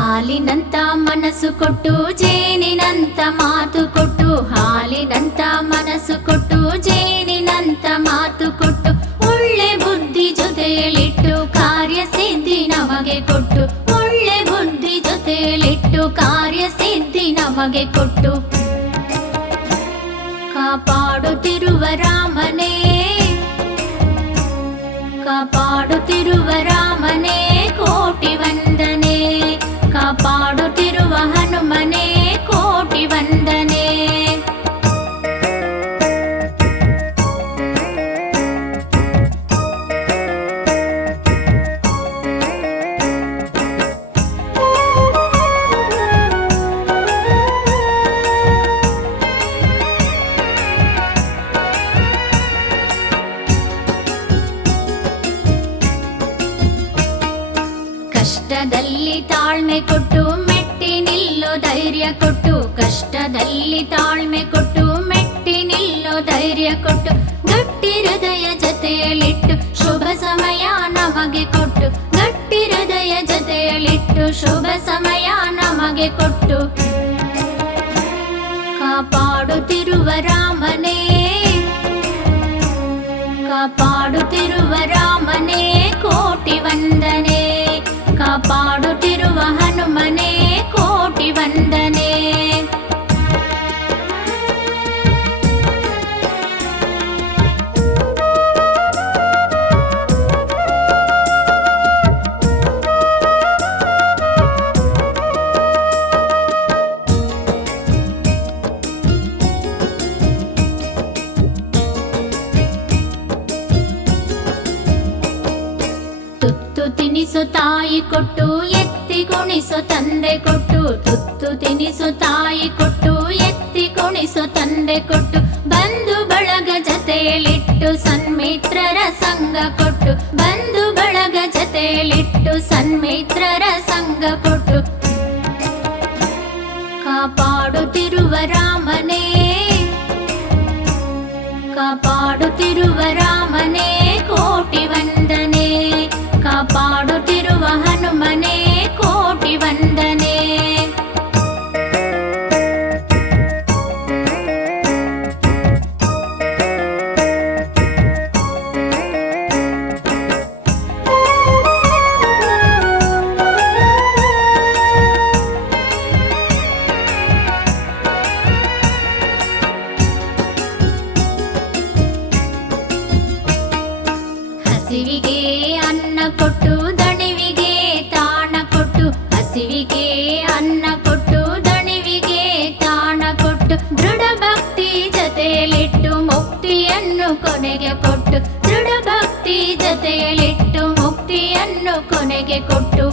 ಹಾಲಿನಂತ ಮನಸ್ಸು ಕೊಟ್ಟು, ಜೇನಿನಂತ ಮಾತು ಕೊಟ್ಟು, ಹಾಲಿನಂತ ಮನಸ್ಸು ಕೊಟ್ಟು, ಜೇನಿನಂತ ಮಾತು ಕೊಟ್ಟು, ಒಳ್ಳೆ ಬುದ್ಧಿ ಜೊತೆಯಲ್ಲಿಟ್ಟು, ಕಾರ್ಯ ಸಿದ್ಧಿ ನಮಗೆ ಕೊಟ್ಟು, ಒಳ್ಳೆ ಬುದ್ಧಿ ಜೊತೆಯಲ್ಲಿಟ್ಟು, ಕಾರ್ಯ ಸಿದ್ಧಿ ನಮಗೆ ಕೊಟ್ಟು. ಕಾಪಾಡುತ್ತಿರುವ ರಾಮನೇ ಕಾಪಾಡುತ್ತಿರುವ ರಾಮನೇ ಕಷ್ಟದಲ್ಲಿ ತಾಳ್ಮೆ ಕೊಟ್ಟು, ಮೆಟ್ಟಿ ನಿಲ್ಲೋ ಧೈರ್ಯ ಕೊಟ್ಟು, ಕಷ್ಟದಲ್ಲಿ ತಾಳ್ಮೆ ಕೊಟ್ಟು, ಮೆಟ್ಟಿ ನಿಲ್ಲೋ ಧೈರ್ಯ ಕೊಟ್ಟು, ಗಟ್ಟಿ ಹೃದಯ ಜೊತೆಯಲ್ಲಿಟ್ಟು, ಶುಭ ಸಮಯ ನಮಗೆ ಕೊಟ್ಟು, ಗಟ್ಟಿ ಹೃದಯ ಜೊತೆಯಲ್ಲಿಟ್ಟು, ಶುಭ ಸಮಯ ನಮಗೆ ಕೊಟ್ಟು. ಕಾಪಾಡುತ್ತಿರುವ ರಾಮನೇ ಕಾಪಾಡುತ್ತಿರುವ ರಾಮನೇ, ಕೋಟಿ ವಂದನೆ. ತಿನಿಸು ತಾಯಿ ಕೊಟ್ಟು, ಎತ್ತಿ ಕುಣಿಸು ತಂದೆ ಕೊಟ್ಟು, ತುತ್ತು ತಿನಿಸು ತಾಯಿ ಕೊಟ್ಟು, ಎತ್ತಿ ಕುಣಿಸು ತಂದೆ ಕೊಟ್ಟು, ಬಂಧು ಬಳಗ ಜತೆಯಲ್ಲಿಟ್ಟು ಸನ್ಮಿತ್ರರ ಸಂಗ ಕೊಟ್ಟು, ಬಂಧು ಬಳಗ ಜತೆಯಲ್ಲಿಟ್ಟು ಸನ್ಮಿತ್ರರ ಸಂಗ ಕೊಟ್ಟು. ಕಾಪಾಡುತ್ತಿರುವ ರಾಮನೇ ಕಾಪಾಡುತ್ತಿರುವ ರಾಮನೇ, ಕೋಟಿ ವಂದನೆ. पाडतिरुहनुमने ಮುಕ್ತಿಯನ್ನು ಕೊನೆಗೆ ಕೊಟ್ಟು ದೃಢ ಭಕ್ತಿ ಜೊತೆಯಲ್ಲಿಟ್ಟು ಮುಕ್ತಿಯನ್ನು ಕೊನೆಗೆ ಕೊಟ್ಟು